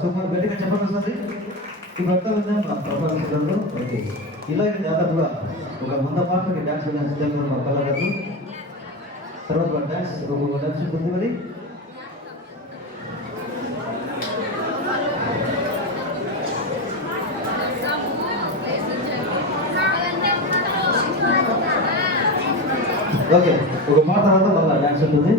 super గట్టిగా చెప్పండి sir ఈ భక్తులు ఓకే ఇలాగే దాదాపుగా ఒక 100 పాటలకి డ్యాన్స్ సిద్ధంగా మా కళాకారులు తర్వాత డ్యాన్స్ ఒక డ్యాన్స్ ఉంటుంది మరి ఓకే ఒక మాట తర్వాత మళ్ళీ డ్యాన్స్ ఉంటుంది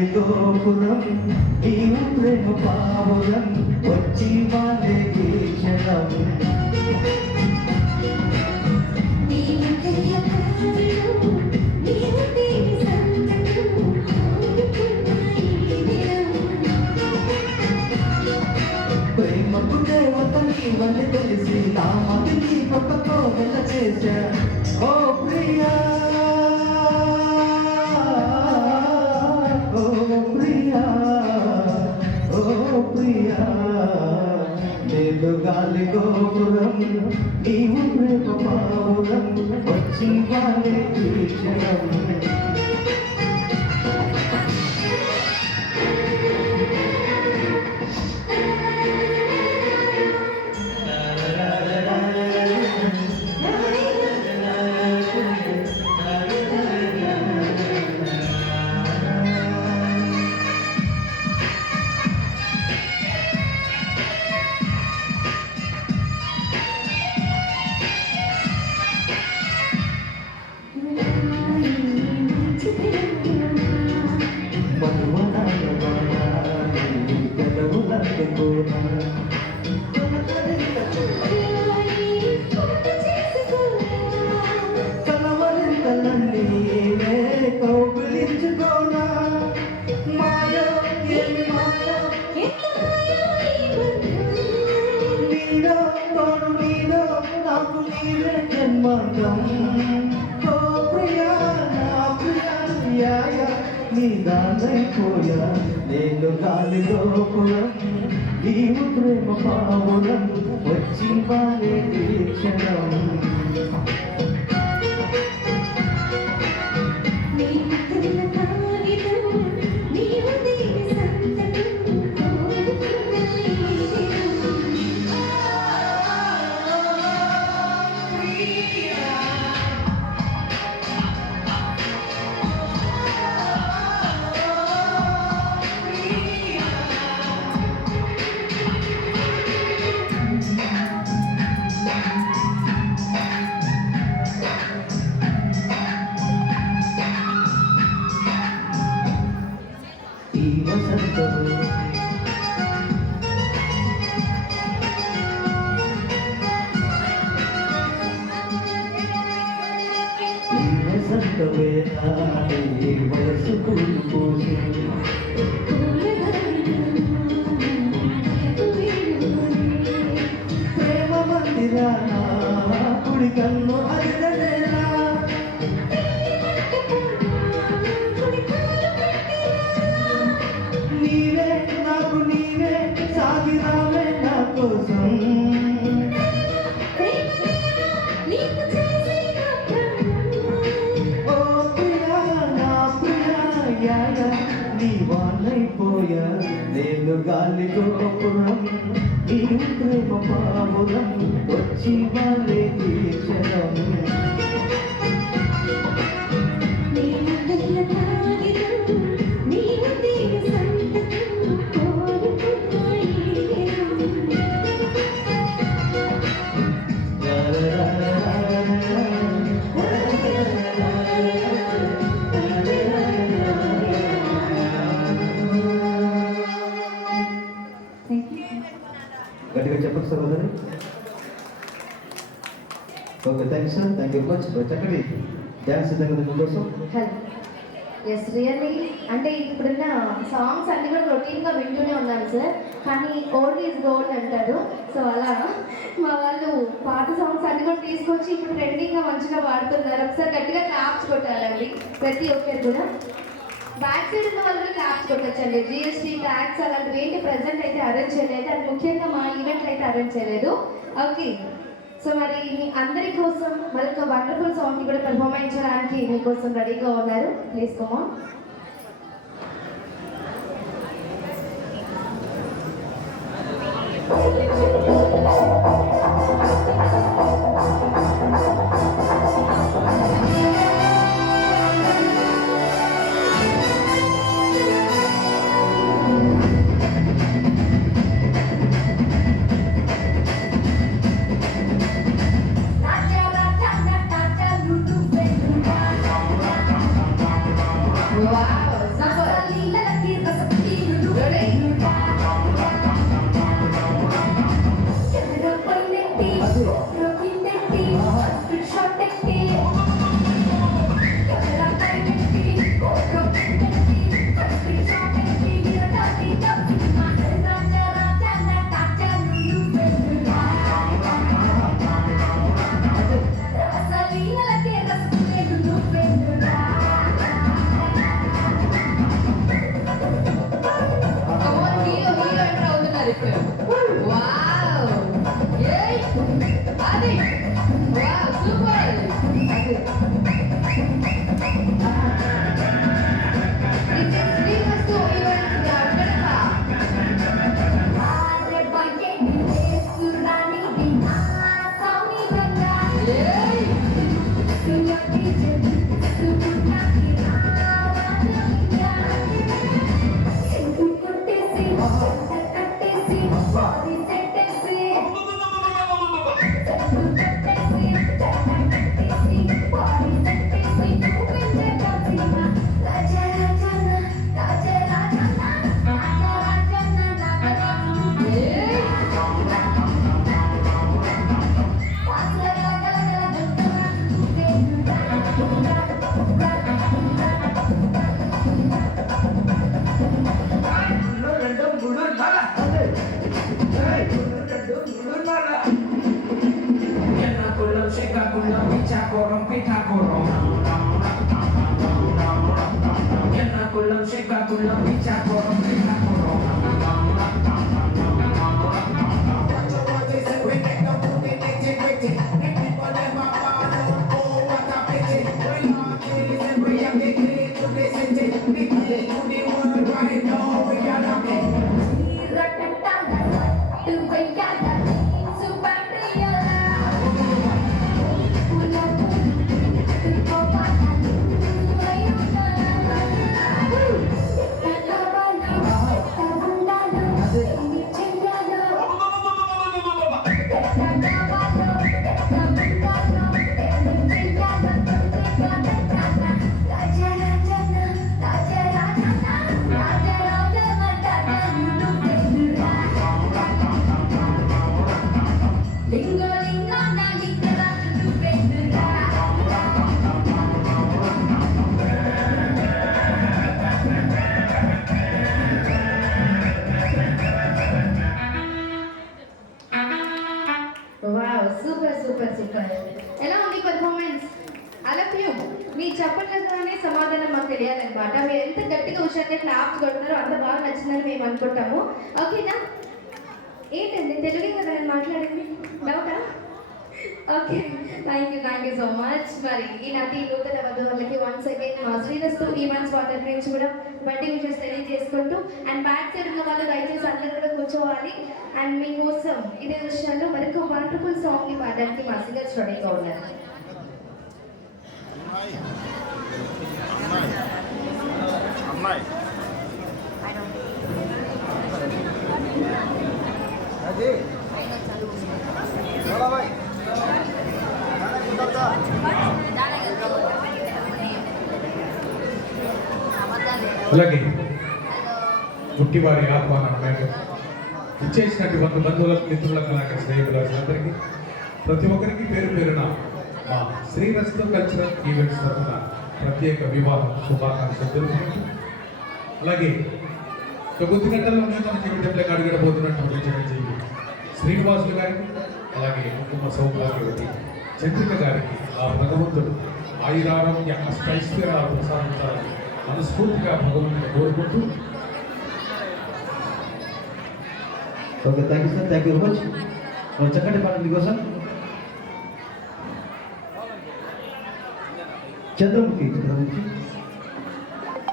గాలిగోపురం నీవు ప్రేమ పావురం వచ్చి వాలే ఈ క్షణం ప్రేమకు దేవత నీవని తెలిసి నా మదిని పక్కతో వెళ్ళ చేశా ఓ ప్రియా ఓ ప్రియా ఓ ప్రియా నేను గాలి గోపురం నీవు ప్రేమ పావురం వచ్చి వాలే ఈ క్షణం కౌగిలించుకోనా మాయో ఏమి మాయో నీలో తోడు నీలో నాకు నీవే జన్మంతం ఓ ప్రియా నా ప్రియా యాయా నీ దానైపోయా నేను గాలిలో పురం నీవు ప్రేమ పావురం వచ్చి వాలే ఈ క్షణం ఈ వసంతము ఈ వయసు కూలిపోసి ప్రేమ మందిరానా కుడి కన్ను అదిరేనా నీవే నాకు నీవే సాగిరావే నా కోసం ఓ ప్రియా నా ప్రియా యాయా నీ వాళ్ళైపోయా నేను గాలి గోపురం నీవు ప్రేమ పావురం వచ్చి వాళ్ళే ఈ క్షణం గట్టిగా చెప్పండి సార్ వద్దని okay thank sir thank you much చక్కటి డ్యాన్స్ సిద్ధంగా కోసం ఎస్ రియల్లీ అంటే ఇప్పుడున్న సాంగ్స్ అన్ని కూడా రొటీన్గా వింటూనే ఉన్నాను సార్ కానీ ఓల్డ్ ఈజ్ గోల్డ్ అంటారు సో అలా మా వాళ్ళు పాత సాంగ్స్ అన్ని కూడా తీసుకొచ్చి ఇప్పుడు ట్రెండింగ్గా మంచిగా పాడుతున్నారు ఒకసారి గట్టిగా క్లాప్స్ కొట్టాలండి ప్రతి ఒక్కరు కూడా బ్యాక్ సైడ్ ఉన్న వాళ్ళు క్లాప్స్ కొట్టచ్చండి జిఎస్టీ ట్యాక్స్ అలాంటివి ఏంటి ప్రెసెంట్ అయితే అరేంజ్ చేయలేదు అది ముఖ్యంగా మా ఈవెంట్ అయితే అరేంజ్ చేయలేదు ఓకే సో మరి మీ అందరి కోసం మరొక వండర్ఫుల్ సాంగ్ని కూడా పెర్ఫార్మెన్స్ చేయడానికి మీకోసం రెడీగా ఉన్నారు please come on korong pita korong Yana kulam shika kulam pita korong pita korong wow super super super ఎలా ఉంది పర్ఫార్మెన్స్ అలప్యూ మీ చెప్పట్లతోనే సమాధానం మాకు తెలియాలన్నమాట మీరు ఎంత గట్టిగా హుషారుగా క్లాప్స్ కొడుతున్నారో అంత బాగా నచ్చిందని మేము అనుకుంటాము ఓకేనా ఏంటండి తెలుగే కదా నేను మాట్లాడింది డౌటా okay thank you so much మరి ఈనాటి నూతన వధువులకి వన్స్ అగైన్ మా శ్రీరస్తు ఈవెంట్స్ వాటర్ నుంచి కూడా బట్టి విషయస్ తెలియజేసుకుంటూ అండ్ బ్యాక్ సైడ్ ఉన్న వాళ్ళు దయచేసి అందరూ కూడా కూర్చోవాలి అండ్ మీకోసం ఇదే విషయాల్లో మరొక వండర్ఫుల్ సాంగ్ని పాడడానికి మా సింగర్స్ రెడీగా ఉన్నారు అమ్మాయి అది బాబాయ్ అలాగే పుట్టివారి ఆహ్వానం మేరకు ఇచ్చేసినటువంటి బంధువులకు మిత్రులకు అలాగే స్నేహితులకు అందరికీ ప్రతి ఒక్కరికి పేరు పేరున మా శ్రీరస్తు కల్చరల్ ఈవెంట్స్ తరఫున ప్రత్యేక వివాహం శుభాకాంక్షలు తెలుపుకుంటూ అలాగే కొద్ది గంటల్లోనే తన జీవితంలో అడుగడబోతున్నటువంటి చిరంజీవి శ్రీనివాసులు గారికి అలాగే కుటుంబ సౌభాగ్యవతి చంద్రిక గారికి ఆ భగవంతుడు ఆయురారోగ్య అష్టైశ్వర్యాలు ప్రసాదించాలని మనస్ఫూర్తిగా భగవంతుని కోరుకుంటూ okay thank you very much ఒక చక్కటి పాట మీకోసం చంద్రముఖి